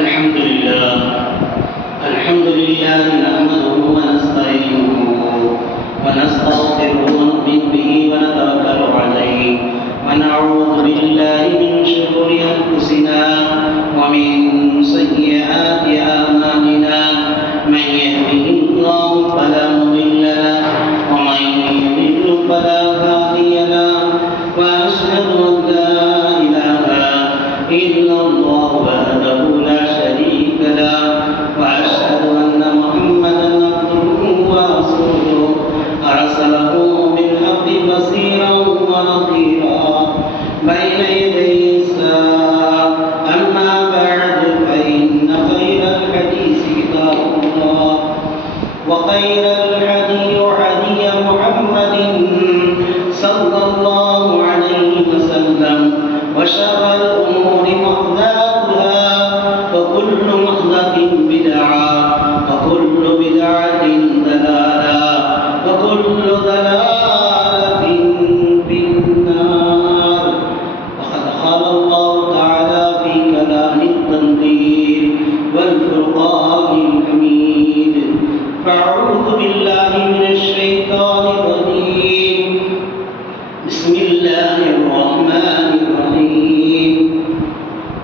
الحمد لله نحمده ونستعينه ونستغفره ونؤمن به ونتوكل عليه ونعوذ بالله من شرور أنفسنا ومن سيئات أعمالنا من يهده الله فلا مضل له ومن يضلل فلا هادي له وأشهد أن لا إله إلا الله وحده لا شريك له وأشهد أن محمدا عبده ورسوله أرسله بالحق بصيرا ونذيرا بين يدي الساعة أما بعد فإن خير الحديث كتاب الله وخير الهدي هدي محمد صلى الله عليه وسلم وشر الأمور محدثاتها وكل محدث بدعة وكل بدعة ضلالة وكل ضلالة في النار. وقد قال الله تعالى في كلام التنزيل والفرقان الحميد: فأعوذ بالله من الشيطان الرجيم. بسم الله الرحمن الرحيم.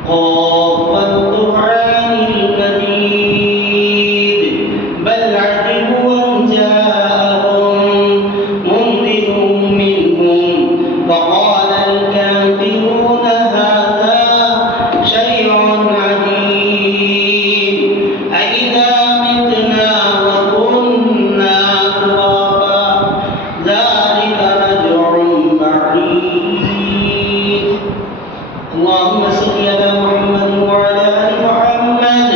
قاف والقرآن المجيد بل عجبوا أن جاءهم منذر منهم وقال الكافرون هذا شيء عجيب أإذا متنا وكنا ترابا ذلك رجع بعيد. اللهم صل على محمد وعلى آل محمد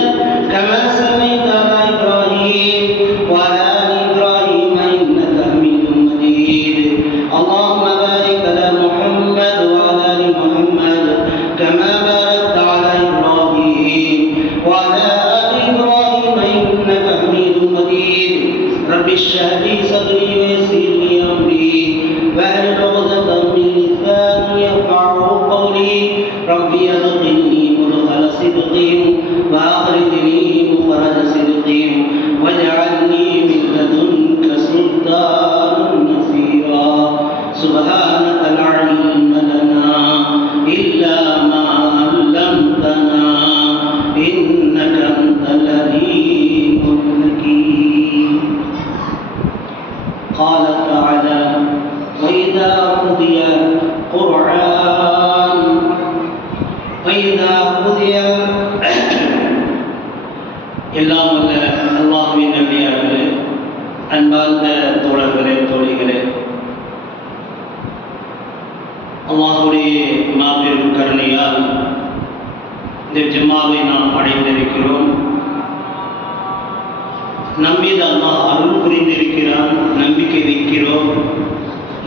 كما صليت على إبراهيم وعلى آل إبراهيم إنك حميد مجيد. اللهم بارك على محمد وعلى آل محمد كما باركت على إبراهيم وعلى آل إبراهيم إنك حميد مجيد. رب اشرح لي صدري ويسر لي أمري واحلل عقدة من لساني يفقهوا قولي. ربي أدخلني مدخل صدق وأخرجني مخرج صدق واجعلني من لدنك سلطانا نصيرا. سبحانك لا علم لنا إلا ما علمتنا إنك أنت العليم الحكيم. قال تعالى: وإذا قضي القرآن எல்லாம் வல்ல அல்லாஹ்வின் நல்லடியார்களே, அன்பார்ந்த தோழர்களே, தோழிகளே, அல்லாஹ்வுடைய மாபெரும் கருணையால் இந்த ஜும்மாவை நாம் அடைந்திருக்கிறோம். நம்மீது அல்லாஹ் அருள் புரிந்திருக்கிறான், நம்பிக்கை வைக்கிறோம்.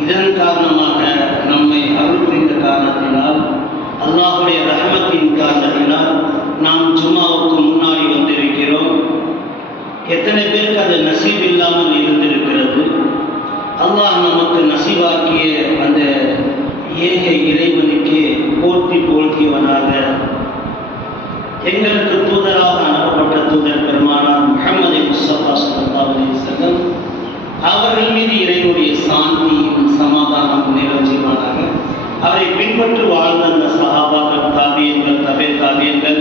இதன் காரணமாக நம்மை அருள் புரிந்த காரணத்தினால், அல்லாஹ்வுடைய ரஹமத்தின் காரணத்தினால் நாம் ஜும்மாவுக்கு முன்னாடி வந்திருக்கிறோம். எத்தனை பேருக்கு அது நசீப் இல்லாமல் இருந்திருக்கிறது. அல்லாஹ் நமக்கு நசீவாக்கிய அந்த ஏக இறைவனுக்கு போற்றி போழ்த்தியவனாக எங்களுக்கு தூதராக அனுப்பப்பட்ட தூதர் பெருமானார் முஹம்மது முஸ்தபா ஸல்லல்லாஹு அலைஹி வஸல்லம் அவர்கள் மீது இறைவனுடைய சாந்தியும் சமாதானம் நிலவுவதாக அவரை பின்பற்றி வாழ்ந்த அந்த சஹாபாக்கள், தாபியங்கள், தபே தாபியங்கள்,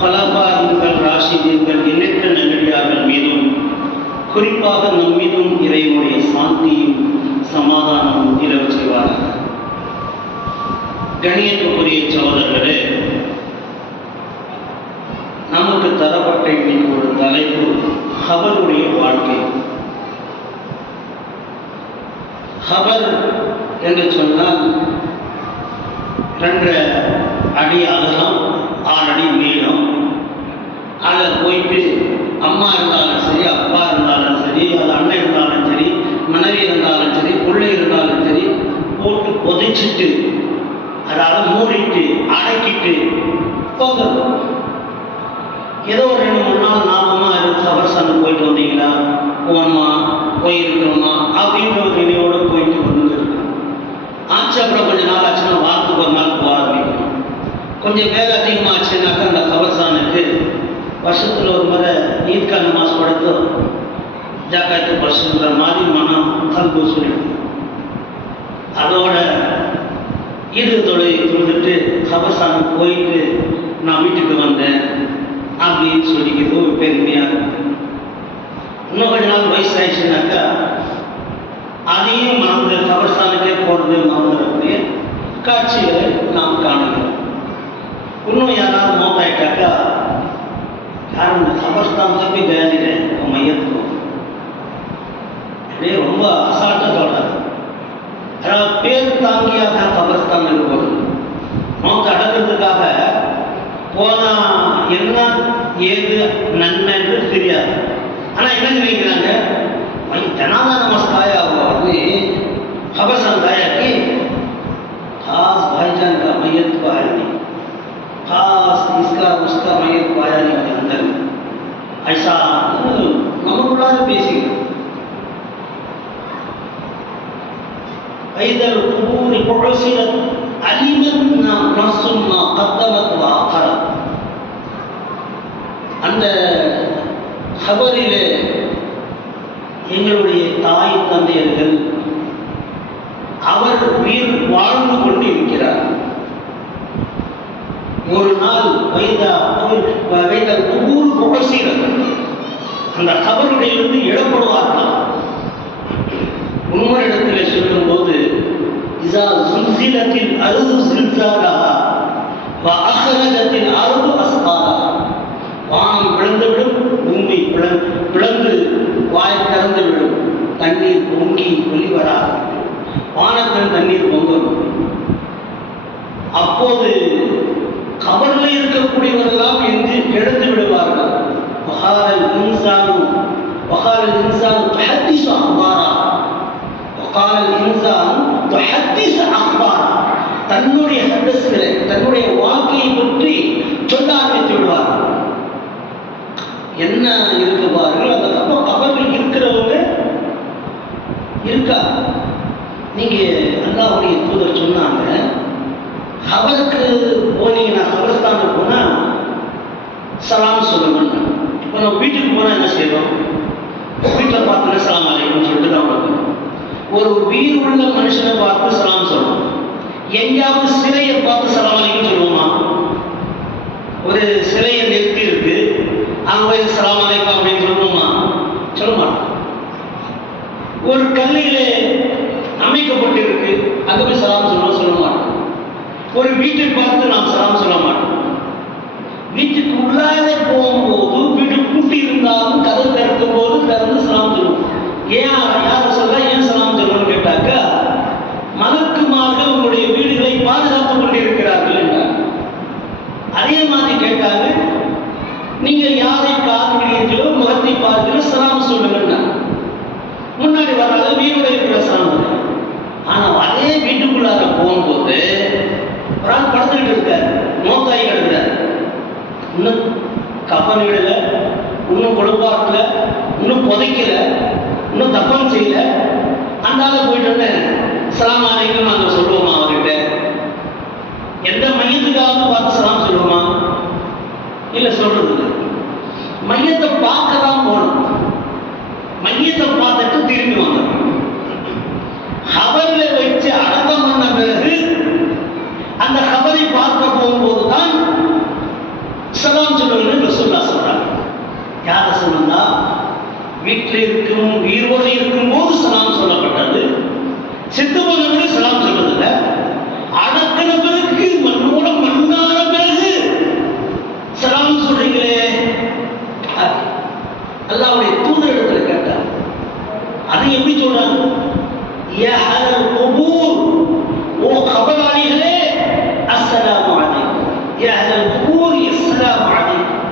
ஹலஃபாக்கள், ராஷிதீன்கள், எண்ணற்ற நல்லடியார்கள் மீதும் குறிப்பாக நம் மீதும் இறைவனுடைய சாந்தியும் சமாதானமும் நிலவு செய்வார்கள். கணியத்துக்குரிய சகோதரர்களே, நமக்கு தரப்பட்ட இன்னைக்கு ஒரு தலைப்பு ஹபருடைய வாழ்க்கை. ஹபர் என்று சொன்னால் 2 அடி அகலம், 6 அடி நீளம். அதில் போயிட்டு அம்மா இருந்தாலும் சரி, அப்பா இருந்தாலும் சரி, அது அண்ணன் இருந்தாலும் சரி, மனைவி இருந்தாலும் சரி, பிள்ளை இருந்தாலும் சரி, போட்டு பொதிச்சிட்டு அதாவது மூடிட்டு அடக்கிட்டு போகிறது. ஏதோ ஒரு 2-3 நாள் ஞாபகமாக இருக்கு, கபர்ஸ்தானுக்கு போயிட்டு வந்தீங்களா, போகணுமா, போயிருக்கிறோமா அப்படின்ற ஒரு நினைவோடு போயிட்டு வந்து ஆச்சு. அப்புறம் கொஞ்சம் நாள் ஆச்சுன்னா வாரத்துக்கு ஒரு நாள் போக ஆரம்பிக்கணும். கொஞ்சம் வேலை அதிகமாச்சுன்னாக்கா அந்த கபர்ஸ்தானை எனக்கு வருஷத்தில் ஒரு முறை ஈத்கா நமாஸ் படுத்து ஜக்காத்து பர்சுன்ற மாதிரி மனம் கல்பு சொல்லிட்டு அதோட ஈது தொழிலை தொழுதுட்டு கபர்ஸ்தானுக்கு போயிட்டு நான் வீட்டுக்கு வந்தேன் அப்படின்னு சொல்லிக்கிறது ஒரு பெருமையாக இருக்கு. இன்னும் கொஞ்ச நாள் வயசாயிடுச்சுனாக்கா அதையும் மறந்து கபர்ஸ்தானுக்கே போகிறது மறந்துடக்கூடிய காட்சிகளை நாம் காணுகிறோம். இன்னும் யாராவது மோத்தாயிட்டாக்கா யாரும் இந்த கபர்ஸ்தான் தான் போய் கயானிறேன் மையத்துக்கும் அப்படியே ரொம்ப அசால்ட்டாக சொல்கிறாங்க. அதாவது பேர் தாங்கியாக கபர்ஸ்தான் இருக்கும் மௌத்த அடக்கிறதுக்காக போனால் என்ன ஏது நன்மை என்று தெரியாது. ஆனால் என்ன நினைக்கிறாங்க ஜனாதா நமஸ்காயா வந்து கபர்ஸ்தான் தாயாக்கி खास भाईजान का मैयत को आया नहीं, खास इसका उसका मैयत को आया नहीं के अंदर ऐसा नमकुलार बेसिक इधर कुबूर पुरसिरत अलीमत ना नफ्सुन मा कद्दमत व आखरत அந்த खबरिலே எங்களுடைய தாய் தந்தையர்கள் அவர் உயிர் வாழ்ந்து கொண்டு இருக்கிறார். ஒரு நாள் குபூர் புகசீரன் அந்த கபருடையிலிருந்து இழப்படுவார்கள். உண்மையிடத்தில் சொல்லும் போது இதா சுல்சிலத்தின் அருது சில்சாலஹா வ அஹ்ரஜத்தின் அருது அஸ்காலஹா வானம் பிளந்துவிடும், பூமி பிளந்து வாய் திறந்துவிடும், தண்ணீர் பொங்கி வெளிவராது, வானத்தில் தண்ணீர் பொங்கும். அப்போது கபரில் இருக்கக்கூடியவர்களெல்லாம் எழுந்து விடுவார்கள். வகாலல் இன்சானு துஹத்திஸு அக்பாரா வகாலல் இன்சானு துஹத்திஸு அக்பாரா தன்னுடைய ஹதஸ்களை தன்னுடைய வாழ்க்கையை பற்றி சொல்ல ஆரம்பித்து விடுவார்கள். என்ன இருக்கு பாருங்கள். அந்த கபரில் இருக்கிறவங்க இருக்கா. நீங்கள் அல்லாஹ்வுடைய தூதர் சொன்னாங்க கபருக்கு போனீங்கன்னா கபர்ஸ்தானுக்கு போனால் சலாம் சொல்லுங்க. இப்போ நம்ம வீட்டுக்கு போனால் என்ன செய்வோம்? வீட்டில் பார்த்தோன்னா சலாம் அலைக்கும்னு சொல்லிட்டு தான் வரணும். ஒரு உயிர் உள்ள மனுஷனை பார்த்து சலாம் சொல்லணும். எங்கேயாவது சிலையை பார்த்து சலாம் அலைக்கும்னு சொல்லுவோமா? ஒரு சிலையை நிறுத்தி இருக்கு அங்கே போய் சலாம் அலைக்கும் அப்படின்னு சொல்லுவோமா? சொல்ல மாட்டோம். ஒரு கல்லிலே அமைக்கப்பட்டிருக்கு அங்கே போய் சலாம் சொல்ல மாட்டோம். ஒரு வீட்டை பார்த்து நாம் சலாம் சொல்ல மாட்டோம். வீட்டுக்கு உள்ளாலே போகும்போது வீட்டு கூட்டி இருந்தாலும் கதை திறக்கும் போது திறந்து சலாம் சொல்லுவோம். யார் சொல்ல ஏன் சலாம் சொல்லணும்னு கேட்டாக்கா மலக்குமாக உங்களுடைய வீடுகளை பாதுகாத்துக் கொண்டிருக்கிறார்கள் என்றார். அதே மாதிரி கேட்டாங்க நீங்க யாரை பார்க்கிறீர்களோ முகத்தை பார்க்கிறீர்களோ சலாம் சொல்லுங்க. முன்னாடி வராது வீடுடைய இருக்கிற சலாம். ஆனால் அதே வீட்டுக்குள்ளார போகும்போது ஒரு ஆள் படுத்துக்கிட்டு இருக்கார், நோக்காய் கிடக்கிறார், இன்னும் கப்பன் விடல, இன்னும் கொடுப்பாக்கல, இன்னும் புதைக்கல, இன்னும் தப்பம் செய்யல. அந்த ஆளை போயிட்டு சலாம் அலைக்கும் நாங்கள் சொல்லுவோமா? அவர்கிட்ட எந்த மையத்துக்காக பார்த்து சலாம் சொல்லுவோமா? இல்லை, சொல்றது இல்லை. மையத்தை பார்க்க தான் போகணும். மையத்தை பார்த்துட்டு திரும்பி வந்தோம். கபரில் வச்சு அடக்கம் பண்ண பிறகு அந்த கபரை பார்க்க போகும்போது தான் சலாம் சொல்லுங்கள் ரசூலுல்லாஹ் சொல்றாங்க. யார் சொல்லுங்க? வீட்டில் இருக்கும் உயிரோடு இருக்கும் போது சலாம் சொல்லப்பட்டது. செத்து போன பிறகு சலாம் சொல்றதில்ல. அடக்கின பிறகு மண்ணோட மண்ணான பிறகு சலாம் சொல்றீங்களே. அல்லாஹ்வுடைய தூதர் இடத்துல கேட்டார். அது எப்படி சொல்றாங்க? யா அஹ்லல் குபூர், ஓ கபராளிகளே, அஸ்ஸலாமு அலைக்கும். யா அஹ்லல் குபூர், அஸ்ஸலாமு அலைக்கும்.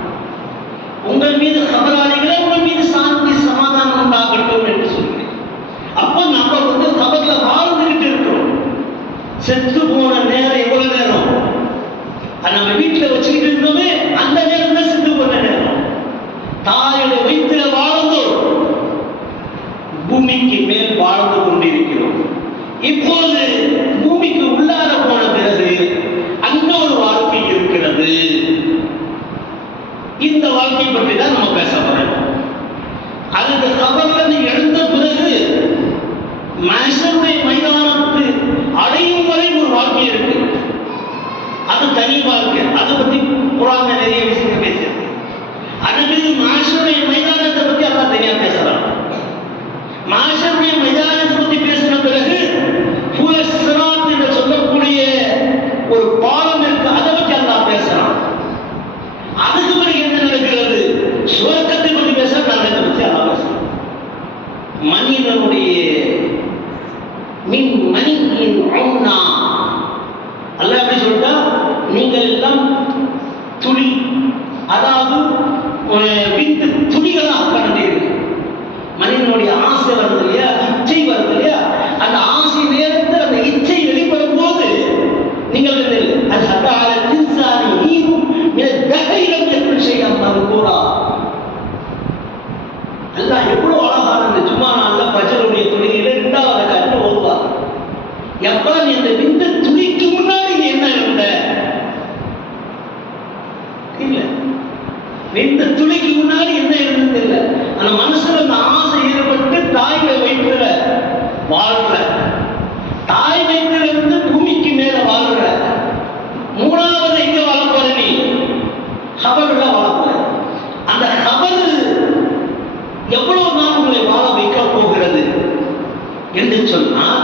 உங்கள் மீது கபராளிகளே, உங்கள் மீது சாந்தி சமாதானம் உண்டாகட்டும் என்று சொல்கிறேன். அப்போ நம்ம கபர்ல வாழ்ந்துகிட்டு இருக்கிறோம். செத்து போன நேரம் எவ்வளவு நேரம்? நம்ம வீட்டில் வச்சுக்கிட்டு இருந்தோமே அந்த நேரம் தான் செத்து போன நேரம். தாயோட வயிற்றுல வாழ்ந்தோம், பூமிக்கு மேல் வாழ்ந்து கொண்டிருக்கிறோம். இப்போது பூமிக்கு உள்ளார போன பிறகு அங்க ஒரு வாழ்க்கை இருக்கிறது. தனி வாழ்க்கை, அதை பத்தி குர்ஆன்ல நிறைய விஷயங்கள் பேசுறது. அடுத்து மாஷருடைய மைதானத்தை பத்தி அல்லாஹ் தனியா பேசுறான். மாஷருடைய மைதானத்தை பத்தி பேசின பிறகு சிராத் என்று சொல்லக்கூடிய ஒரு பாலம் இருக்கு, அதை பத்தி அல்லாஹ் பேசுறான். அதுக்கு பிறகு என்ன நடக்கிறது? சுவர்க்கத்தை பத்தி பேச, நரகத்தை பத்தி அல்லாஹ் பேசுறான். மனிதனுடைய மின் மனிதனின் அவுனா அல்லாஹ் எப்படி சொல்லிட்டா, நீங்கள் எல்லாம் துளி, அதாவது விந்து துளிகளாக கடந்தீர்கள். மனிதனுடைய ஆசை வருது இல்லையா, இச்சை வருது இல்லையா, அந்த ஆசை நேரத்தில் அந்த இச்சை வெளிப்படும் போது நீங்கள் அது அல்லாஹ் இன்சானி நீரும் தகையிடம் எப்படி செய்யாம கூறா. அல்லாஹ் எவ்வளவு அழகான இந்த ஜும்மா நாள்ல பஜருடைய தொழுகையில 2வது ரக்அத்ல ஓதுவார். எப்ப நீ இந்த விந்து துளிக்கு முன்னாடி நீ என்ன இருந்த? இல்ல, விந்து துளிக்கு முன்னாடி என்ன இருந்தது இல்ல. அந்த மனசுல அந்த ஆசை ஏற்பட்டு தாய்ல வயிற்றுல வாழ்ற, தாய் வயிற்றுல இருந்து பூமிக்கு மேல வாழ்ற. 3வது எங்க வாழ போற? நீ கபர்ல வாழ போற. அந்த கபர் எவ்வளவு நாள் உங்களை வாழ வைக்க போகிறது என்று சொன்னால்,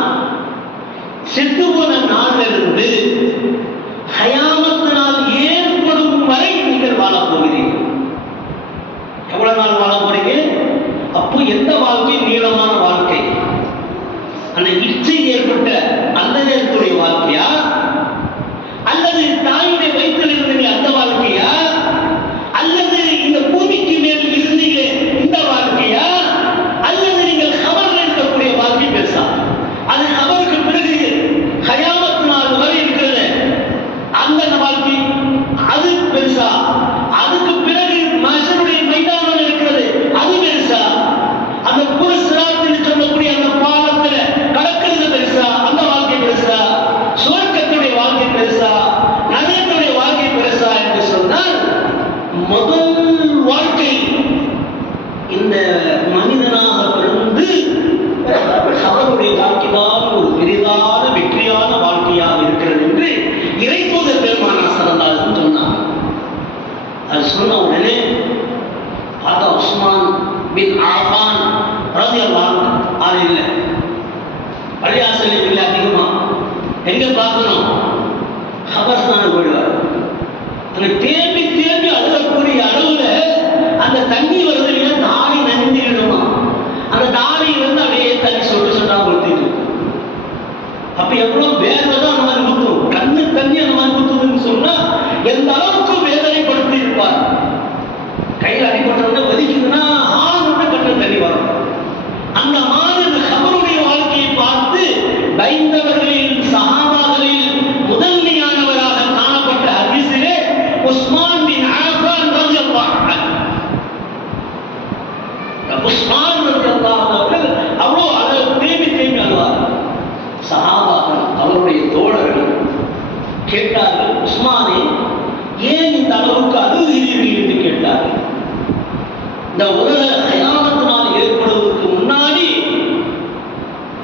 செத்து போன நாளிலிருந்து கயாமத் நாள் ஏற்படும் வரை நீங்கள் வாழ போகிறீர்கள். எவ்வளவு நாள் வாழ போறீங்க? அப்போ எந்த வாழ்க்கை நீளமான வாழ்க்கை? அந்த இச்சை ஏற்பட்ட அந்த நேரத்துடைய வாழ்க்கையா, அல்லது தாயுடைய வயிற்றில் இருந்தீங்க அந்த வாழ்க்கையா, அல்லது இந்த பூமிக்கு மேல் இருந்தீங்க இந்த வாழ்க்கையா, அல்லது நீங்கள் கபர்ல இருக்கக்கூடிய வாழ்க்கை பெருசா? அது கபருக்கு பிறகு கயாமத் நாள் வரை இருக்கிறது அந்த வாழ்க்கை, அது பெருசா? அதுக்கு பிறகு மஹ்ஷருடைய மைதானம் இருக்கிறது, அது பெருசா? அந்த சிராத்தில் சொல்லக்கூடிய அந்த பாலத்துல கடக்கிறது பெருசா? அந்த வாழ்க்கை பெருசா? சுவர்க்கத்துடைய வாழ்க்கை பெருசா? நரகத்துடைய வாழ்க்கை பெருசா என்று சொன்னால், முதல் வாழ்க்கை இந்த மனிதனாக பிறந்து அவருடைய வாழ்க்கைதான் ஒரு பெரிதான வெற்றியான வாழ்க்கையாக இருக்கிறது என்று இறைத்தூதர் பெருமானார் ஸல்லல்லாஹு அலைஹி வஸல்லம் சொன்னார். அது சொன்ன உடனே பார்த்தா உஸ்மான் பின் ஆஃபான் ரலியல்லாஹு அன்ஹு இல்லை பள்ளியாசலில் இல்லை, அதிகமா எங்க பார்க்கணும்? கபர்ஸ்தானுக்கு போயிடுவார். அங்க தேம்பி தேம்பி அழுகக்கூடிய அளவுல அந்த தண்ணி வருது இல்லையா, தாடி நனைஞ்சிடுமா. அந்த தாடி வந்து அப்படியே தண்ணி சொட்டு சொன்னா கொடுத்துட்டு, அப்ப எவ்வளவு வேதனை அந்த மாதிரி ஊத்தும், கண்ணு தண்ணி அந்த மாதிரி ஊத்துதுன்னு சொன்னா எந்த அளவுக்கு வேதனைப்படுத்தி இருப்பார். கையில் அடிப்பட்ட வலிக்குதுன்னா ஆறு கண்ணு தண்ணி வரும். அந்த மாதிரி அந்த கபருடைய வாழ்க்கையை பார்த்து பயந்தவர்களில் சஹாபாக்களில் முதன்மையானவராக காணப்பட்ட ஹதீஸிலே உஸ்மான் பின் ஆஃபான் ரலியல்லாஹு அன்ஹு. உஸ்மான் ரலியல்லாஹு அன்ஹு அவர்கள் அவ்வளோ அழகு தேம்பி தேம்பி அழுவார். சஹாபாக்கள் அவருடைய தோழர்கள் கேட்டார்கள், உஸ்மானே ஏன் இந்த அளவுக்கு அழுகிறீர்கள் என்று கேட்டார்கள். இந்த உலக கயாமத் நாள் ஏற்படுவதற்கு முன்னாடி,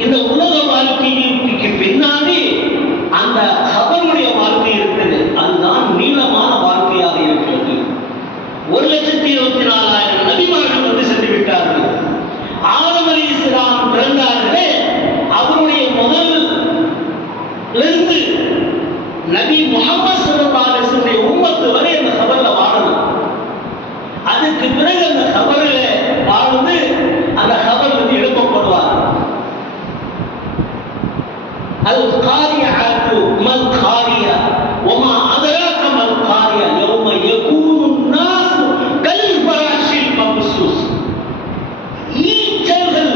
இந்த உலக வாழ்க்கைக்கு பின்னாடி அந்த கபருடைய வாழ்க்கை இருக்கிறது, அதுதான் நீளமான வாழ்க்கையாக இருக்கிறது. 1,24,000 நபிமார்கள் வந்து சென்று விட்டார்கள். ஆதம் அலைஹிஸ்ஸலாம் பிறந்தார்களே, அவருடைய முதல் இருந்து நபி முஹம்மது ஸல்லல்லாஹு அலைஹி வஸல்லம் உம்மத்து வரை அந்த கபர்ல வாழணும். அதுக்கு பிறகு அந்த கபர்ல வாழ்ந்து அந்த கபர் வந்து எழுப்பப்படுவார். அது காரியாத்து மல் காரியா வமா அதராக மல் காரியா யௌம யகூனு الناس கல்ஃபராஷ் மப்சூஸ். ஈச்சல்கள்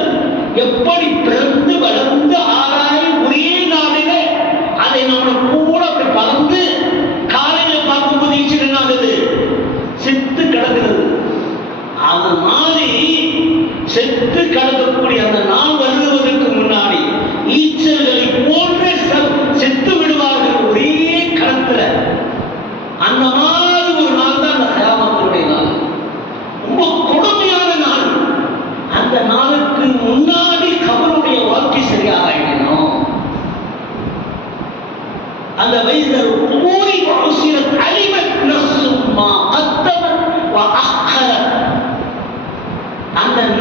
எப்படி பிறந்து வளர்ந்து ஆராய் ஒரே நாளிலே அதை நம்ம கூட அப்படி பறந்து காலையில் பார்க்கும்போது ஈச்சல் என்ன ஆகுது? செத்து கிடக்கிறது. அது மாதிரி செத்து கிடக்கக்கூடிய அந்த நாள் வருவதற்கு முன்னாடி ஈச்சல்களை போன்றே செத்து விடுவார்கள். ஒரே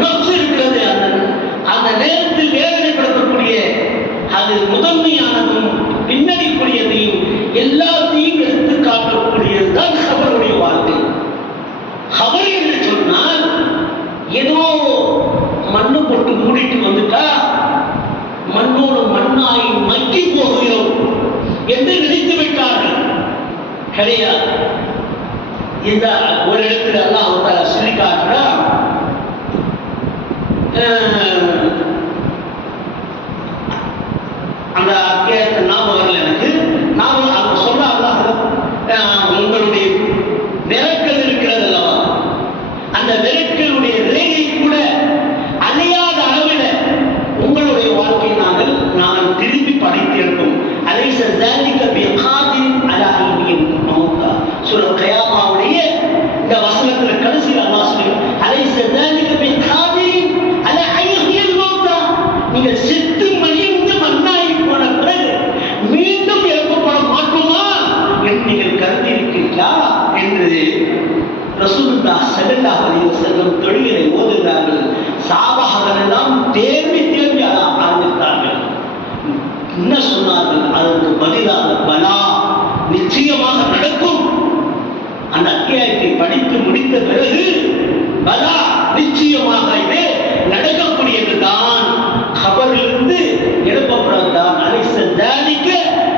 நப்சு இருக்கிறது, அந்த அந்த நேரத்தில் வேதனைப்படுத்தக்கூடிய அது முதன்மையானதும் பின்னணிக்குரியதையும் எல்லாத்தையும் எடுத்து காட்டக்கூடியதுதான் கபருடைய வாழ்க்கை. கபர் என்று சொன்னால் ஏதோ மண்ணு போட்டு மூடிட்டு வந்துட்டா மண்ணோடு மண்ணாய் மக்கி போகிறோம் என்று நினைத்து விட்டார்கள். கிடையாது. இந்த ஒரு இடத்துல அல்லாஹ் சொல்லி காட்டுறா, அந்த அத்தியாயத்தை ஞாபகம் வரல எனக்கு. ஞாபகம் அவங்க சொல்ல அல்லாஹ் உங்களுடைய விரக்கள் இருக்கிறது அல்லவா, அந்த விரக்களுடைய ரேகை கூட அழியாத அளவில் உங்களுடைய வாழ்க்கையை நாங்கள் திருப்பி படைத்திருக்கோம். அலைஸ ஸாலிக பிகாதிரின் அலா அய்யில் மௌத்தா. சூரா கியாமாவுடைய இந்த வசனத்துல கடைசியில் அல்லாஹ் சொல்றான், அலைஸ ஸாலிக பிகாதிரின் அலா அய்யில் மௌத்தா. நீங்க செத்து மடிந்து மண்ணாகி போன பிறகு மீண்டும் எழுப்பப்பட மாட்டோமா என்று நீங்கள் கருதியிருக்கிறீர்களா என்று ரசூலுல்லாஹ் ஸல்லல்லாஹு அலைஹி வஸல்லம் தொழுகையை ஓதுகிறார்கள். சஹாபாக்கள் எல்லாம் தேம்பி தேம்பி ஆரம்பித்தார்கள். என்ன சொன்னார்கள்? அதற்கு பதிலாக பலா, நிச்சயமாக நடக்கும். அந்த அத்தியாயத்தை படித்து முடித்த பிறகு பலா, நிச்சயமாக இது நடக்கக்கூடியதுதான், கபரிலிருந்து எழுப்பப்படுவதுதான். அலைஸ ஸாலிக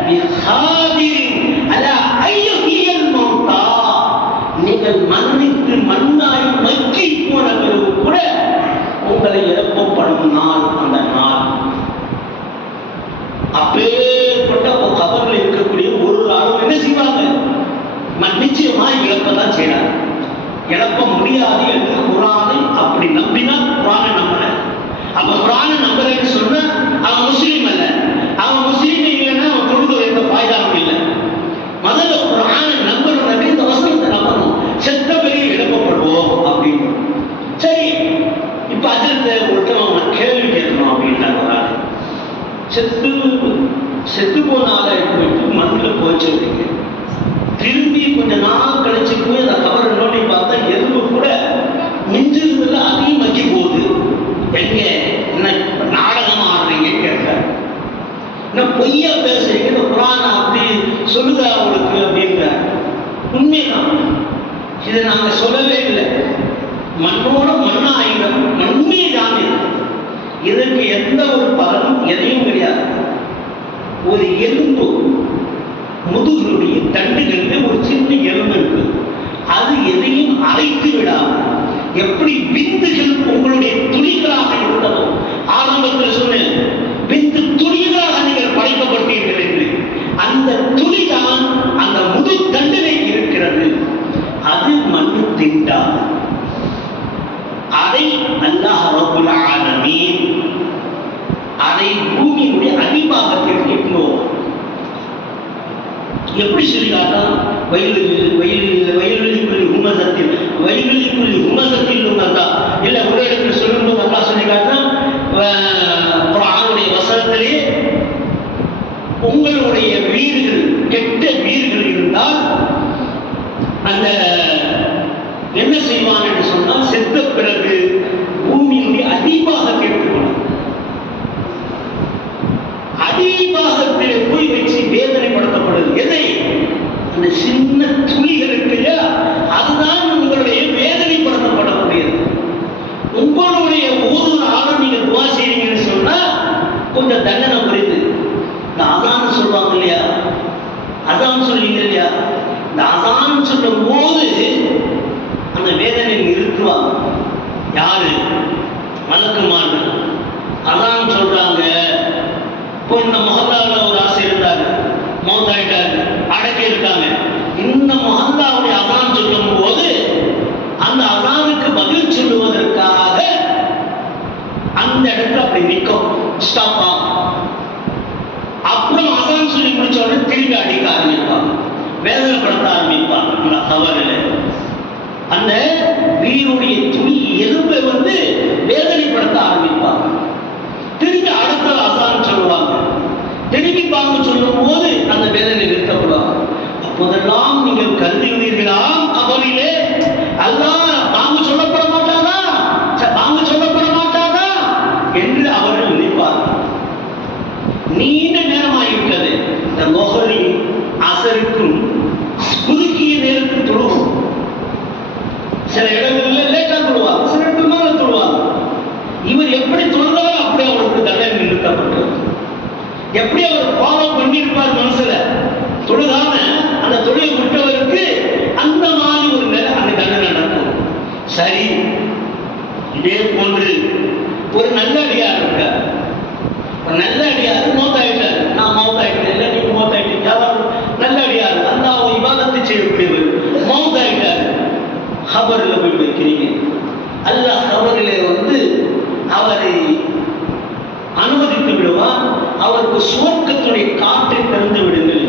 பிகாதிரின் அலா அய்யில் மௌத்தா. நீங்கள் மன்னித்து மண்ணாய் மக்கி போன பிறகு கூட உங்களை எழுப்பப்படும் நாள் அந்த நாள். அப்பேற்பட்ட கபரில் இருக்கக்கூடிய ஒரு ஆளும் என்ன செய்வாங்க? நிச்சயமா இழப்பதான் செய்யறாங்க. இழப்ப முடியாது என்று குரானை அப்படி நம்பினா குரானை நம்பல. அப்ப குரானை நம்பலன்னு சொன்னா அவன் முஸ்லீம் அல்ல. அவன் முஸ்லீம் இல்லைன்னா அவன் தொழுது எந்த பாய்தாலும் இல்லை. முதல்ல குரானை நம்பணும், இந்த வசனத்தை நம்பணும். செத்த பெரிய எழுப்பப்படுவோம் அப்படின்னு. சரி, இப்ப அதிர்த்த ஒருத்தர் அவனை கேள்வி கேட்கணும் அப்படின்ட்டாங்க. ஒரு ஆள் செத்து போன ஆளை போயிட்டு மண்ணில் போயிச்சிருக்கீங்க. திரும்பி கொஞ்ச நாள் கழிச்சு போய் அந்த கவரை நோட்டி பார்த்தா எறும்பு கூட மிஞ்சிருந்ததுல அதையும் மக்கி போகுது. எங்க என்ன நாடகமா ஆடுறீங்கன்னு கேட்க, என்ன பொய்யா பேசுறீங்க, இந்த குரானை அப்படி சொல்லுதா அவங்களுக்கு அப்படின்ற. உண்மைதான், இதை நாங்க சொல்லவே இல்லை. மண்ணோட மண்ணா ஆயிரம் மண்மையை தானே. இதற்கு எந்த ஒரு பலனும் எதையும் கிடையாது. ஒரு எலும்பு முதுகுடைய தண்டுகளில் ஒரு சின்ன எலும்பு இருக்கு, அது எதையும் அரைத்து விடாது. எப்படி விந்துகள் உங்களுடைய துணிகளாக இருந்ததோ, ஆரம்பத்தில் சொன்னேன் விந்து துணிகளாக நீங்கள் படைக்கப்பட்டீர்கள் என்று, அந்த துணிதான் அந்த முது தண்டினை இருக்கிறது. அது மண்ணு திண்டாது. அதை அல்லாஹ் ரப்புல் ஆலமீன் அதை பூமியினுடைய அடிபாகத்தில் கேட்கிறோம். எப்படி சொல்லி காட்டா? வயலுக்குள்ளி உமசத்தில் உமசா இல்ல. ஒரு இடத்துல சொல்லும்போது அல்லாஹ் சொல்லி காட்டா, குர்ஆனுடைய வசனத்திலே உங்களுடைய வீடுகள் கெட்ட வீடுகள் இருந்தால் அந்த என்ன செய்வான் என்று சொன்னால், செத்த பிறகு பூமியினுடைய அடிபாகத்தில் அடிபாகத்திலே போய் வச்சு வேதனைப்படுத்தப்படுது. எதை? அந்த சின்ன துளிகள் இருக்கு இல்லையா, அதுதான் உங்களுடைய வேதனைப்படுத்தப்படக்கூடியது. உங்களுடைய ஒரு ஆளும் நீங்க துவா செய்றீங்கன்னு சொன்னா கொஞ்சம் தண்டனை புரியுது. இந்த அசான் சொல்லுவாங்க இல்லையா, அசான் சொல்றீங்க இல்லையா, இந்த அசான் சொல்லும் போது அந்த வேதனை நிறுத்துவாங்க. யாரு? மலக்குமார்கள். அதான் சொல்றாங்க, இப்போ இந்த மஹல்லாவில் ஒரு ஆசை இருந்தாரு, மௌத்தாயிட்டாரு, அடக்கி இருக்காங்க. இந்த மஹல்லாவுடைய அசான் சொல்லும் போது அந்த அசானுக்கு பதில் சொல்லுவதற்காக அந்த இடத்துல அப்படி நிற்கும், ஸ்டாப் ஆகும். அப்புறம் அசான் சொல்லி முடிச்ச உடனே திரும்பி அடிக்க ஆரம்பிப்பாங்க, வேதனைப்படுத்த ஆரம்பிப்பாங்க. அந்த தவறில் அந்த வீருடைய துணி எலும்பை வேதனைப்படுத்த ஆரம்பிப்பாங்க. திரும்பி அடுத்த அசான் சொல்லுவாங்க, திரும்பி பாங்கு சொல்லும் போது அந்த வேதனை நிறுத்தப்படுவாங்க. அப்போதெல்லாம் நீங்கள் கருதுகிறீர்களா கபரிலே அல்லாஹ் பாங்கு சொல்லப்பட மாட்டானா? பாங்கு சொல்ல கபரில் போய் வைக்கிறீங்க? அல்லாஹ் கபரிலே வந்து அவரை அனுமதித்து விடுவான். அவருக்கு சுவர்க்கத்துடைய காற்றை திறந்து விடுங்கள்.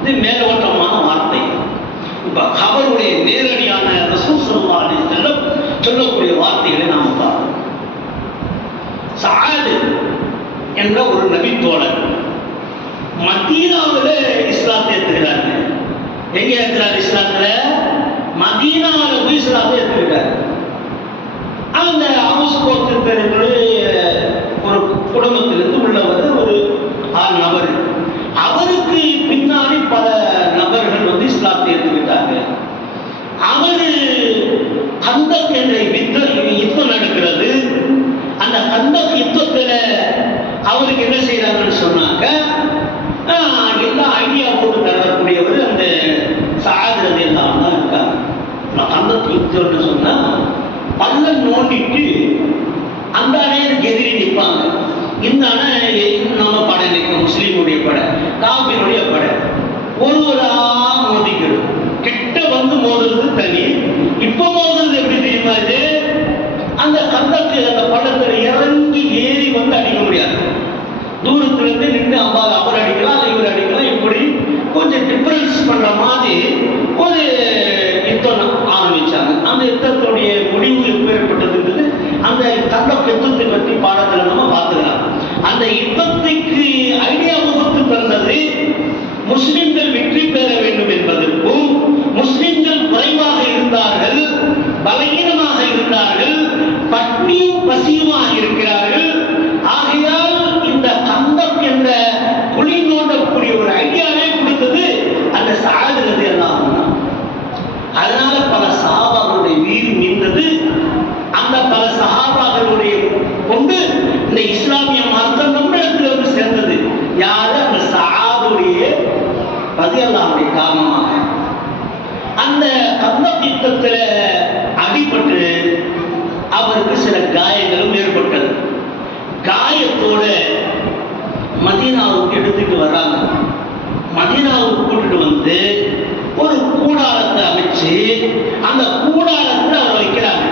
இது மேலோட்டமான வார்த்தை. இப்ப கபருடைய நேரடியான ரசூல் ஸல்லல்லாஹு அலைஹி வஸல்லம் சொல்லக்கூடிய வார்த்தைகளை நாம் பார்க்கிறோம். சஆத் என்ற ஒரு நபி தோழர் மதீனாவில் இஸ்லாத்தை ஏற்றுகிறார். எங்க ஏற்றுறார்? இஸ்லாத்துல மதீனாவில் போய் இஸ்லாத்தை ஏற்றுக்கிறார். அந்த ஹவுஸ் ஒரு குடும்பத்திலிருந்து உள்ளவர், ஒரு ஆறு நபர். அவருக்கு பின்னாடி பல நபர்கள் வந்து இஸ்லாத்தை ஏற்றுக்கிட்டாங்க. அவரு கந்தக் என்ற யுத்தம் நடக்கிறது. அந்த கந்தக் யுத்தத்துல அவருக்கு என்ன செய்யறாங்கன்னு சொன்னாங்க, எல்லா ஐடியா போட்டு தரக்கூடியவர் அந்த சஆத் ரலியல்லாஹு அன்ஹு இருக்காங்க. கந்தக் யுத்தம்னு சொன்னா பள்ளம் நோண்டிட்டு அந்த அணையருக்கு எதிரி நிற்பாங்க. இந்த அணை நம்ம படை நிற்கும், முஸ்லீமுடைய படை, காபினுடைய படை, ஒருவரா மோதிக்கணும். கிட்ட வந்து மோதுறது தனி. இப்ப மோதுறது எப்படி தெரியுமா? இது அந்த கந்தக்கு அந்த பள்ளத்துல இறங்கி ஏறி வந்து அடிக்க முடியாது. தூரத்துல இருந்து நின்று அவர் அடிக்கலாம், அல்ல இவர் அடிக்கலாம். இப்படி கொஞ்சம் டிஃபரன்ஸ் பண்ற மாதிரி ஒரு யுத்தம் ஆரம்பிச்சாங்க. அந்த யுத்தத்துடைய முடிவு எப்ப ஏற்பட்டதுன்றது அந்த கந்தக் யுத்தத்தை பற்றி பாடத்துல நம்ம பார்த்துக்கலாம். அந்த யுத்தத்துக்கு ஐடியா வகுத்து தந்தது முஸ்லிம்கள் வெற்றி பெற வேண்டும் என்பதற்கும், முஸ்லிம்கள் குறைவாக இருந்தார்கள், பலகீனமாக இருந்தார்கள், பட்டியும் பசியுமாக இருக்கிறார்கள். ஆகையால் இந்த கந்தக் என்ற குழி நோண்டக்கூடிய ஒரு ஐடியாவே கொடுத்தது அந்த சஆத் ரலியல்லாஹு அன்ஹு. அதனால பல சஹாபாக்களுடைய வீடு நின்றது. அந்த பல சஹாபாக்களுடைய கொண்டு இந்த இஸ்லாமிய மார்க்கம் நம்ம இடத்துல வந்து சேர்ந்தது. யாரு? அந்த சஆதுடைய ரலியல்லாஹுடைய காரணமாக. அந்த கந்தக் யுத்தத்துல அடிபட்டு அவருக்கு சில காயங்களும் ஏற்பட்டது. காயத்தோட மதீனாவுக்கு எடுத்துட்டு வர்றாங்க. மதீனாவுக்கு கூட்டிட்டு வந்து ஒரு கூடாரத்தை அமைச்சு அந்த கூடாரத்தை அவர் வைக்கிறாங்க.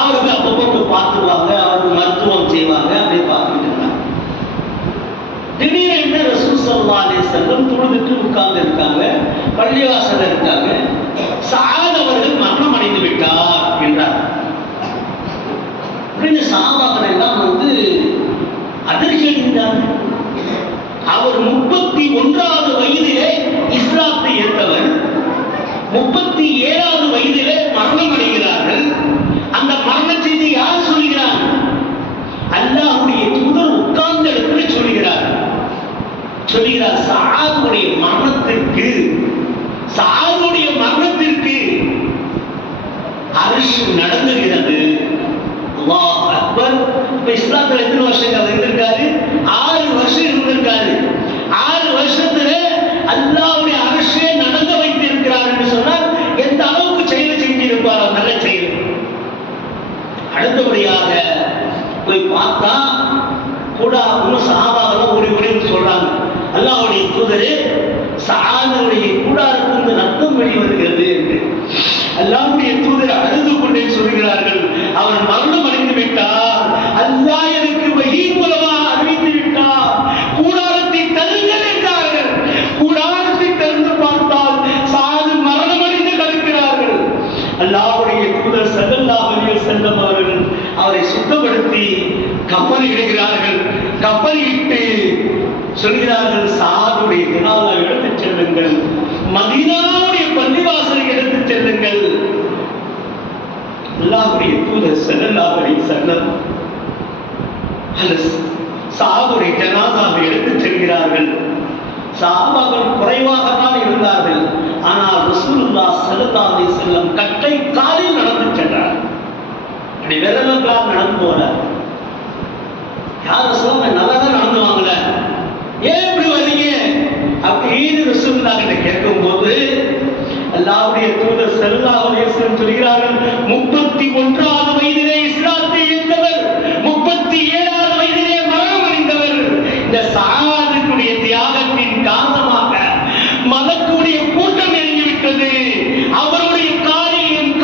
அவருக்கு அப்பப்போ பார்த்துக்குவாங்க, அவருக்கு மருத்துவம் செய்வாங்க. அப்படியே பார்த்துட்டு இருக்காங்க. திடீரென்று ரசூல் ஸல்லல்லாஹு அலைஹி வஸல்லம் தொழுதுட்டு உட்கார்ந்து இருக்காங்க, பள்ளிவாசல்ல இருக்காங்க. சஆத் அவர்கள் மரணம் அடைந்து விட்டார் என்றார். சஹாபாக்கள் எல்லாம் வந்து அதிர்ச்சி அடைந்தார். அவர் 31வது வயதிலே இஸ்லாத்தை ஏற்றவர், 37வது வயதிலே மரணம் அடைகிறார்கள். அந்த மரண செய்தி யார் சொல்கிறார்? அல்லாஹ்வுடைய தூதர் உட்கார்ந்த இடத்துல சொல்கிறார். சஆதுடைய மரணத்திற்கு அர்ஷ் நடந்துகிறது. அல்லாஹ் அக்பர். இப்ப இஸ்லாத்துல எத்தனை வருஷங்கள் இருந்திருக்காரு? 6 வருஷம் இருந்திருக்காரு. 6 வருஷத்துல அல்லாஹ்வுடைய அர்ஷை நடந்து வைத்திருக்கிறார் என்று சொன்னால் எந்த அளவுக்கு செயல் செஞ்சிருப்பார்? நல்ல செயல். அடுத்தபடியாக போய் பார்த்தா கூட இன்னும் சஹாபாக்கள் ஓடி சொல்றாங்க, அல்லாஹ்வுடைய தூதரே, சஆதுடைய கூடாரத்திலிருந்து ரத்தம் வெளி வருகிறது என்று. அல்லாஹ்வுடைய தூதர் அழுது கொண்டே சொல்கிறார்கள், அவர் மரணம் அடைந்து விட்டார். அல்லாஹ் எனக்கு வஹீ மூலமாக அறிவித்து விட்டார். கூடாரத்தை தருங்கள் என்றார்கள். கூடாரத்தை திறந்து பார்த்தால் சஆது மரணம் அடைந்து கிடக்கிறார்கள். அல்லாஹ்வுடைய தூதர் ஸல்லல்லாஹு அலைஹி வஸல்லம் அவர்கள் அவரை சுத்தப்படுத்தி கப்பல் இடுகிறார்கள். கப்பல் இட்டு சொல்கிறார்கள், சஆதுடைய ஜனாஸாவை எடுத்துச் செல்லுங்கள், மதீனாவுடைய பள்ளிவாசலை எடுத்துச் செல்லுங்கள். அல்லாஹ்வுடைய தூதர் ஸல்லல்லாஹு அலைஹி வஸல்லம் சஆதுடைய ஜனாஸாவை எடுத்துச் செல்கிறார்கள். சஹாபாக்கள் குறைவாக தான் இருந்தார்கள். ஆனால் ரசூலுல்லாஹ் ஸல்லல்லாஹு அலைஹி வஸல்லம் கட்டை காலில் நடந்து சென்றார். அப்படி விரலங்களால் நடந்து போல. யார் ரசூலுல்லாஹ் நல்லா தான் நடந்து வாங்கல, ஏன் இப்படி வரீங்க அப்படின்னு ரசூலுல்லாஹ் கிட்ட கேட்கும்போது அல்லாஹ்வுடைய தூதர் ஸல்லல்லாஹு அலைஹி வஸல்லம் சொல்கிறார்கள், 31வது வயதிலே இஸ்லாத்தை ஏற்றவர், 37வது வயதிலே மரணம் அடைந்தவர். இந்த சஆதுடைய தியாகத்தின் காரணமாக மதக்குடைய கூட்டம் நெருங்கிவிட்டது. அவருடைய காலில் என்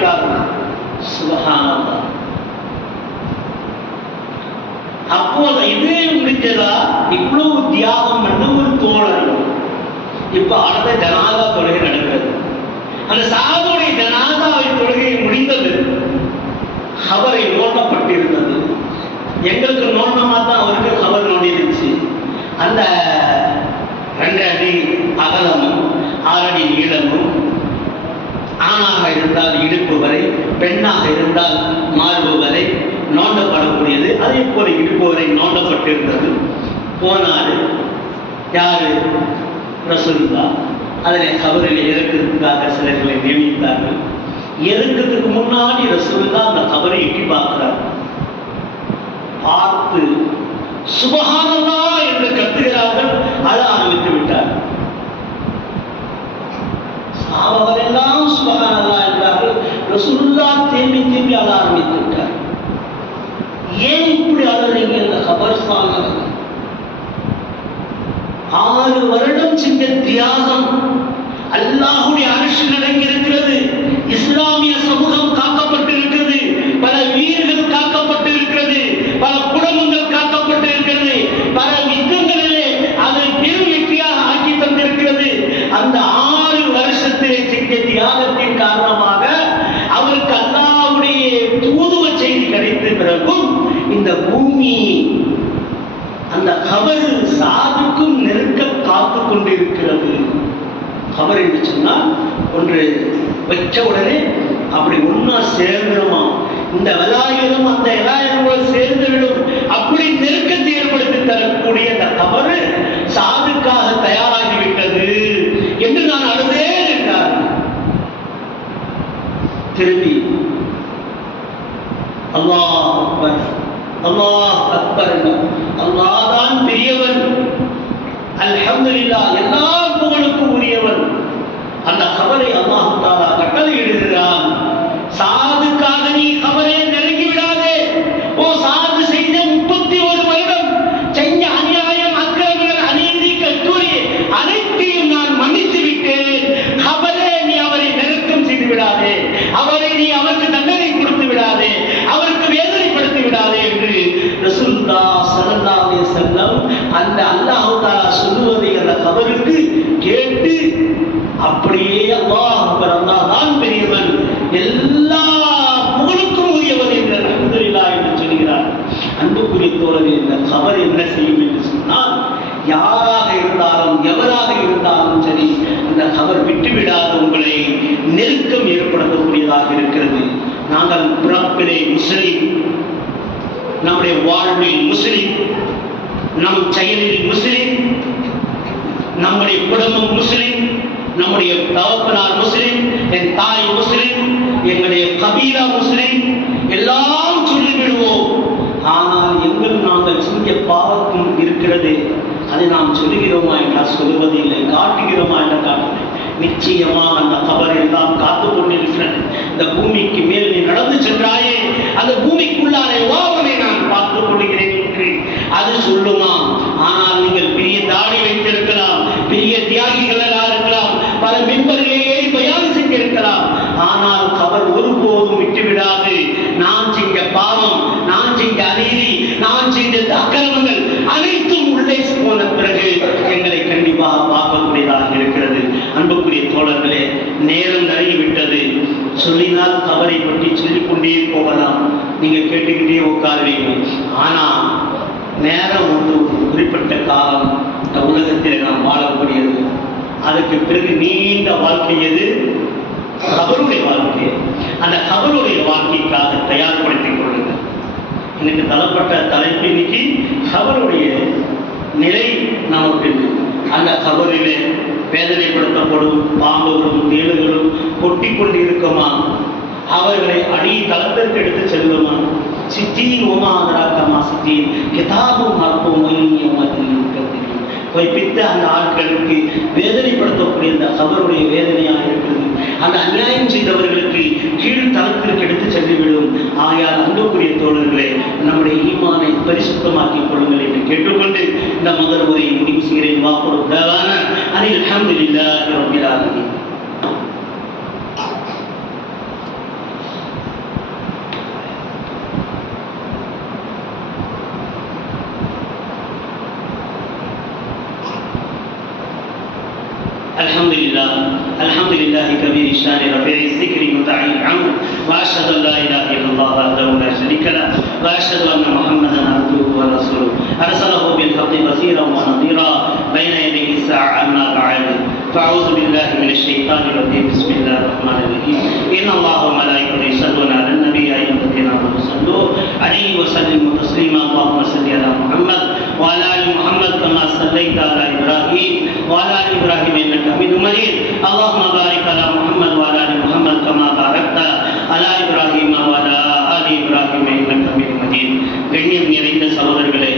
விட்டார்கள். சுப்ஹானல்லாஹ். அப்போது இதே முடிஞ்சதா? இவ்வளவு தியாகம் பண்ண ஒரு தோழர். இப்ப அடுத்த ஜனாதா தொழுகை நடக்கிறது. அந்த சாதுடைய ஜனாதாவை தொழுகை முடிந்தது. கபரை நோண்டப்பட்டிருந்தது. எங்களுக்கு நோண்டமா தான் அவருக்கு கபர் நோண்டிருச்சு. அந்த 2 அடி அகலமும் 6 அடி நீளமும், ஆணாக இருந்தால் இடுப்பு வரை, பெண்ணாக இருந்தால் மார்பு வரை நோண்டப்படக்கூடியது. அதே போல இடுப்பு வரை நோண்டப்பட்டிருந்தது. போனாரு யாரு? ரசூலுல்லாஹ். அதில் கபரில் இறக்கிறதுக்காக சிலர்களை நியமித்தார்கள். இறக்கிறதுக்கு முன்னாடி ரசூலுல்லாஹ் அந்த கபரை எட்டி பார்க்கிறார். பார்த்து சுப்ஹானல்லாஹ் என்று கத்துகிறார்கள். அழ ஆரம்பித்து விட்டார். சாபங்கள் எல்லாம் சுப்ஹானல்லாஹ் என்றார்கள். ரசூலுல்லாஹ் தேம்பி தேம்பி அழ ஆரம்பித்து விட்டார். ஏன் இப்படி அழுறீங்க? இந்த கபர்ஸ்தான் 6 வருடம் செஞ்ச தியாகம் அல்லாஹ்வுடைய அரிசில் அடங்கியிருக்கிறது. இஸ்லாமிய சமூகம் காக்கப்பட்டிருக்கிறது. பல வீரர்கள் காக்கப்பட்டிருக்கிறது. பல குடும்பங்கள் காக்கப்பட்டிருக்கிறது. பல யுத்தங்களிலே அதை பெரும் வெற்றியாக ஆக்கி தந்திருக்கிறது. அந்த 6 வருஷத்திலே செஞ்ச தியாகத்தின் காரணமாக அவருக்கு அல்லாஹ்வுடைய தூதுவ செய்தி கிடைத்த பிறகும் இந்த பூமி அந்த கபர் சாதுக்கும் நெருக்க காத்து கொண்டிருக்கிறது. கபர் என்று சொன்னால் ஒன்று வச்ச உடனே அப்படி ஒன்னா சேர்ந்துருமா, இந்த வெளாயிரம் அந்த எலாயிரம் சேர்ந்து விடும். அப்படி நெருக்கத்தை ஏற்படுத்தி தரக்கூடிய அந்த கபர் சாதுக்காக தயாராகிவிட்டது என்று நான் அழுதேன் என்றார். திரும்பி அல்லாஹ் அக்பர், அல்லாஹ் அக்பர், அல்லாஹ் தான் பெரியவன், அல்ஹம்துலில்லாஹ் எல்லா புகழுக்கும் உரியவன். அந்த கபரை அல்லாஹ் தஆலா கட்டளை இடுகிறான். சாதுக்காக நீ கபரை நெருங்கி விடாதே. ஓ சாது செய்த 31 வருடம் செஞ்ச அநியாயம், அக்கிரமங்கள், அநீதி, கட்டுரை அனைத்தையும் நான் மன்னித்து விட்டேன். கபரே நீ அவரை நெருக்கம் செய்து விடாதே. அவரை நீ அவருக்கு தண்டனை கொடுத்து விடாதே. அவருக்கு வேதனைப்படுத்தி விடாதே என்று ரசூலுல்லாஹ் ஸல்லல்லாஹு அலைஹி வஸல்லம் அந்த அல்லாஹ் தஆலா சொல்லுவதை அந்த கபருக்கு கேட்டு அப்படியே அல்லாஹ் அக்பர், அல்லாஹ் தான் பெரியவன், எல்லா புகழுக்கும் உரியவன் என்று அல்ஹம்துலில்லாஹ் என்று சொல்கிறார். அன்புக்குரிய தோழர்களே, இந்த கபர் என்ன செய்யும் என்று சொன்னால், யாராக இருந்தாலும் எவராக இருந்தாலும் சரி, அந்த கபர் விட்டுவிடாத உங்களை நெருக்கம் ஏற்படுத்தக்கூடியதாக இருக்கிறது. நாங்கள் பிறப்பிலே முஸ்லிம், நம்முடைய வாழ்வில் முஸ்லிம், நம் செயலில் முஸ்லிம், நம்முடைய குடும்பம் முஸ்லிம், நம்முடைய தகப்பனார் முஸ்லிம், என் தாய் முஸ்லிம், எங்களுடைய கபீலா முஸ்லிம், எல்லாம் சொல்லிவிடுவோம். ஆனால் எங்கள் நாங்கள் செஞ்ச பாவத்தும் இருக்கிறது. அதை நாம் சொல்லுகிறோமா என்றால் சொல்லுவதில்லை, காட்டுகிறோமா என்றால் காட்டுகிறேன். நிச்சயமாக அந்த கபர் எல்லாம் காத்து கொண்டிருக்கிறது. இந்த பூமிக்கு மேல் நீ நடந்து சென்றாயே, அந்த பூமிக்குள்ளாரே வாவனை நான் பார்த்துக் கொள்கிறேன் என்று அது சொல்லுமா? ஆனால் நீங்கள் பெரிய தாடி வைத்திருக்கலாம், பெரிய தியாகிகளாக இருக்கலாம், பல மிம்பர்களையே பயான் செஞ்சிருக்கலாம். ஆனால் கபர் ஒருபோதும் விட்டுவிடாது. நான் செஞ்ச பாவம், நான் செஞ்ச அநீதி, நான் செஞ்ச அக்கிரமங்கள் அனைத்தும் உள்ளே போன பிறகு எங்களை கண்டிப்பாக பார்க்கக்கூடியதாக இருக்கிறது. அன்புக்குரிய தோழர்களே, நேரம் நெருங்கிவிட்டது. சொல்லினால் கபரை பற்றி சொல்லிக்கொண்டே போகலாம். நீங்க கேட்டுக்கிட்டே உட்காருவீங்க. ஆனா நேரம் ஒன்று குறிப்பிட்ட காலம் இந்த உலகத்தில் நாம் வாழக்கூடியது. அதுக்கு பிறகு நீண்ட வாழ்க்கை எது? கபருடைய வாழ்க்கை. அந்த கபருடைய வாழ்க்கைக்காக தயார்படுத்திக் கொள்ளுங்கள். எனக்கு தரப்பட்ட தலைப்பு இன்னைக்கு கபருடைய நிலை நமக்கு. அந்த கபரிலே வேதனைப்படுத்தப்படும் பாம்புகளும் தேளுகளும் கொட்டி கொண்டு இருக்குமா? அவர்களை அடி தளத்திற்கு எடுத்து செல்லுமா? சித்தீன் ஓமாதராக்கமா சித்தீன் கிதாபும் மறப்போம் வைப்பித்த அந்த ஆட்களுக்கு வேதனைப்படுத்தக்கூடிய அந்த கபருடைய வேதனையாக இருக்கிறது. அந்த அநியாயம் செய்தவர்களுக்கு கீழ் தளத்திற்கு எடுத்து சென்றுவிடும். ஆகையால் அன்புக்குரிய தோழர்களே, நம்முடைய ஈமானை பரிசுத்தமாக்கிக் கொள்ளுங்கள் என்று கேட்டுக்கொண்டு இந்த முதல் உரையை முடிவு செய்கிறேன். வாக்குறுதியான அனில் அல்ஹம்துலில்லாஹி ரப்பில் ஆலமீன். الحمد لله كبير الشان رفيع الذكر متعال عنه واشهد ان لا اله الا الله وحده لا شريك له واشهد ان محمدا عبده ورسوله ارسله بالحق بصيرا ونذيرا بين يدي الساعه اما بعد فاعوذ بالله من الشيطان الرجيم بسم الله الرحمن الرحيم ان الله وملائكته يصلون على النبي يا ايها الذين امنوا صلوا عليه وسلموا تسليما اللهم صل على محمد وعلى ال محمد كما صليت على ابراهيم وعلى ال ابراهيم انك حميد مجيد اللهم بارك على محمد وعلى ال محمد كما باركت على ابراهيم وعلى ال ابراهيم انك حميد مجيد கண்ணியம் நிறைந்த சகோதரர்களே,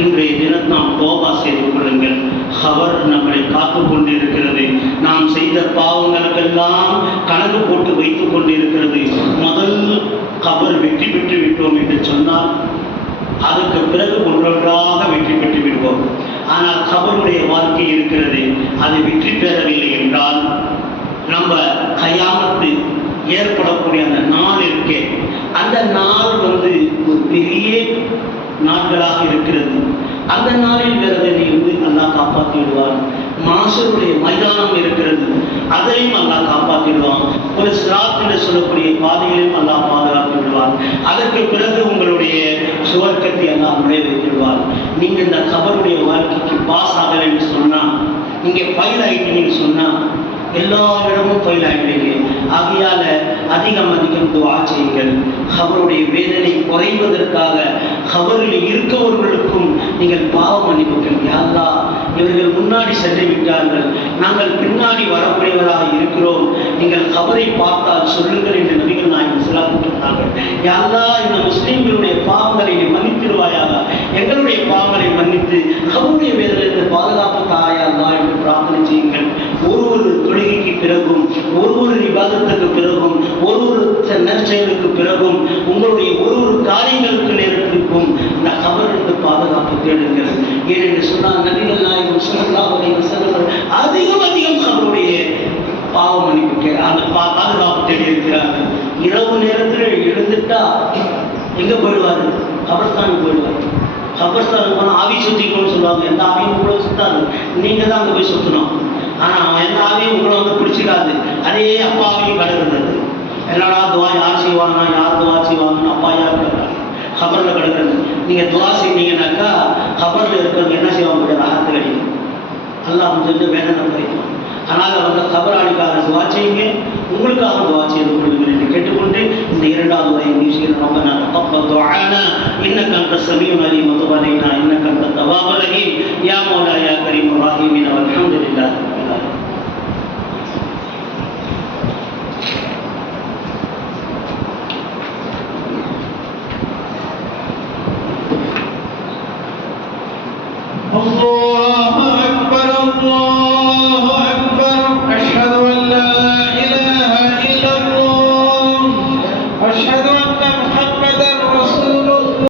இன்றைய தினம் நாம் தௌபா செய்து கொள்ளுங்கள். கபர் நம்மளை காத்து கொண்டிருக்கிறது. நாம் செய்த பாவங்களுக்கெல்லாம் கணக்கு போட்டு வைத்துக் கொண்டிருக்கிறது. முதல் கபர் வெற்றி பெற்று விட்டோம் என்று சொன்னால் அதற்கு பிறகு ஒன்றொன்றாக வெற்றி பெற்று விடுவோம். ஆனால் கபருடைய வாழ்க்கை இருக்கிறது, அது வெற்றி பெறவில்லை என்றால் நம்ம கயாமத்து ஏற்படக்கூடிய அந்த நாள் இருக்கே, அந்த நாள் ஒரு பெரிய நாட்களாக இருக்கிறது. அந்த நாளில் விரதனை அல்லாஹ் காப்பாற்றி விடுவார். மாசருடைய மைதானம் இருக்கிறது, அதையும் அல்லாஹ் காப்பாற்றிடுவான். ஒரு சிராத் என்று சொல்லக்கூடிய பாதையிலும் அல்லாஹ் பாதுகாத்து விடுவார். அதற்கு பிறகு உங்களுடைய சுவர்க்கத்தை அல்லாஹ் நுழைய வைத்திடுவார். நீங்க இந்த கபருடைய வாழ்க்கைக்கு பாஸ் ஆகலைன்னு சொன்னா, நீங்க ஃபைல் ஆகிட்டீங்கன்னு சொன்னா எல்லா இடமும் ஃபைல் ஆகிட்டீங்க. ஆகையால அதிகம் துவா செய்யுங்கள். கபருடைய வேதனை குறைவதற்காக கபரில் இருக்கவர்களுக்கும் நீங்கள் பாவ மன்னிப்புகள். யா அல்லாஹ், இவர்கள் முன்னாடி சென்று விட்டார்கள், நாங்கள் பின்னாடி வரக்கூடியவராக இருக்கிறோம், நீங்கள் கபரை பார்த்தால் சொல்லுங்கள் என்று நபிகள் நாயகம் சொன்னார்கள். யா அல்லாஹ், இந்த முஸ்லிம்களுடைய பாவங்களை நீ மன்னித்திருவாயாக, எங்களுடைய பாவங்களை மன்னித்து கபருடைய வேதனையிலிருந்து பாதுகாப்பு தாயா அல்லாஹ் என்று பிரார்த்தனை செய்யுங்கள். ஒரு தொழுகைக்கு பிறகும், ஒரு விவாதத்துக்கு பிறகும், ஒரு நற்செயலுக்கு பிறகும், உங்களுடைய ஒரு காரியங்களுக்கு நேரத்திற்கும் இந்த கபருக்கு பாதுகாப்பு தேடுங்கள். ஏனென்று சொன்னால் நபிகள் நாயகம் ஸல்லல்லாஹு அலைஹி வஸல்லம் அதிகம் கபருடைய பாவ மன்னிப்பு அந்த பாதுகாப்பு தேடி இருக்கிறார்கள். இரவு நேரத்தில் எழுந்துட்டா எங்க போயிடுவாரு? கபர்ஸ்தானுக்கு போயிடுவார். கபர்ஸ்தானுக்கு போனால் ஆவி சுத்திக்கணும்னு சொல்லுவாங்க. எந்த ஆவியும் உங்களை சுத்தாது, நீங்க தான் அங்கே போய் சுற்றணும். ஆனால் அவன் எந்த ஆவியும் உங்களை பிடிச்சிடாது. அதே அப்பாவையும் கிடக்கிறது. என்னடா துவா யார் செய்வாங்கன்னா, யார் துவா செய்வாங்கன்னு அப்பா யார் கிடக்கிறாங்க, கபரில் கிடக்கிறது. நீங்கள் துவா செய்வீங்கன்னாக்கா கபரில் இருக்கிறது என்ன செய்வாங்க? ராகத்து கிடைக்கும். அல்லாஹ் கொஞ்சம் வேதனை குறைக்கும். அதனால் கபராளிக்காக துவா செய்யுங்க, உங்களுக்காக துவா செய்து கொள்ளுங்கள் என்று கேட்டுக்கொண்டு இந்த இரண்டாவது வரை நிகழ்ச்சியில் ரொம்ப இன்னக்க அந்த சமீம் அலி மதுவலைனா இன்னக்க அந்த தவாபலகீம் யா மௌலா யா கரீம் ராஹீமின் அல்ஹம்துலில்லாஹ். الله أكبر الله